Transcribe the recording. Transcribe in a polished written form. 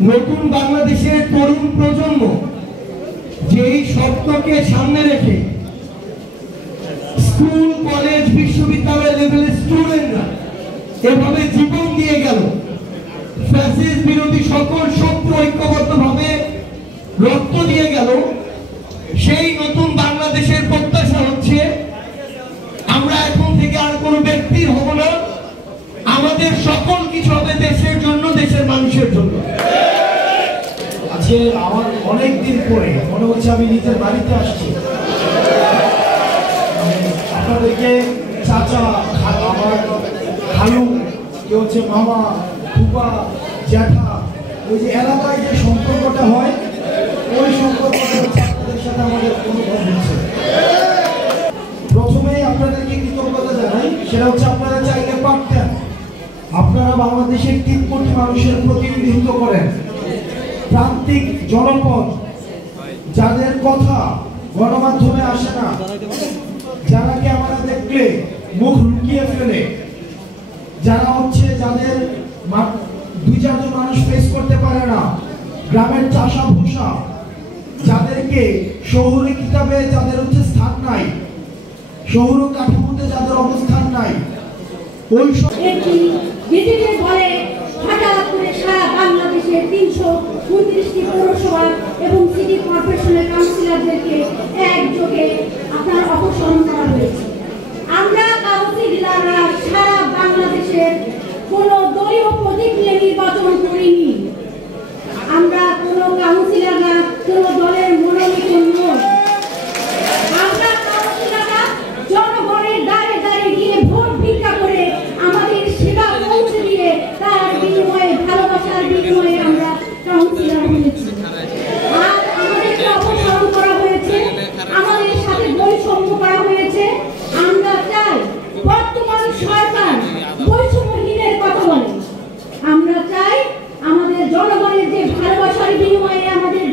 নতুন বাংলাদেশের তরুণ প্রজন্ম যেই স্বপ্নকে সামনে রেখে স্কুল কলেজ বিশ্ববিদ্যালয় লেভেলের স্টুডেন্টরা এভাবে জীবন দিয়ে গেল, ফ্যাসিস্ট বিরোধী সকল শক্তি ঐক্যবদ্ধভাবে রক্ত দিয়ে গেল, সেই নতুন বাংলাদেশের প্রত্যাশা হচ্ছে আমরা এখন থেকে আর কোনো ব্যক্তির হব না, আমাদের সকল কিছু হবে দেশের জন্য, দেশের মানুষের জন্য। আজকে আমার অনেক দিন পরে মনে হচ্ছে আমি নিজের বাড়িতে আসছি। আপনাদেরকে চাচা, আমার খালু, কেউ হচ্ছে মামা, ফুপা, জ্যাঠা, ওই যে এলাকায় যে সম্পর্কটা হয় ওই সম্পর্কটা হচ্ছে আপনাদের সাথে আমাদের অনুভব হচ্ছে। প্রথমেই আপনাদেরকে কৃতজ্ঞতা জানাই, সেটা হচ্ছে আপনারা চাইলে পারতেন। আপনারা বাংলাদেশের 3 কোটি মানুষের প্রতিনিধিত্ব করেন, প্রান্তিক জনপদ, যাদের কথা গণমাধ্যমে আসে না, যারা ক্যামেরা দেখলে মুখ লুকিয়ে ফেলে, যারা হচ্ছে যাদের 2-4 জন মানুষ ফেস করতে পারে না, গ্রামের চাষা ভূষা, যাদেরকে শহুরে কিতাবে যাদের হচ্ছে স্থান নাই, শহুর কাঠামোতে যাদের অবস্থান নাই, ওই হঠাৎ করে সারা বাংলাদেশের 329টি পৌরসভা এবং সিটি কর্পোরেশনের কাউন্সিলরদেরকে একযোগে আপনার অপসারণ করা হয়েছে। আমরা কাউন্সিলররা সারা বাংলাদেশের কোনো দলীয় প্রতীক নিয়ে নির্বাচন করিনি। আমরা কোনো কাউন্সিলররা কোনো দলের মনোনীত নই। আমরা কাউন্সিলররা জনগণের দ্বারে দ্বারে গিয়ে ভোট ভিক্ষা করে আমাদের সেবা পৌঁছে দিয়ে তার বিনিময়ে, ভালোবাসার বিনিময়ে আমরা কাউন্সিলর হয়েছি। আর আমাদেরকে অপসারণ করা হয়েছে, আমাদের সাথে বৈষম্য করা হয়েছে। আমরা চাই বর্তমান সরকার বৈষম্যহীনের কথা বলে। আমরা চাই আমাদের জনগণের যে ভালোবাসার বিনিময়ে আমাদের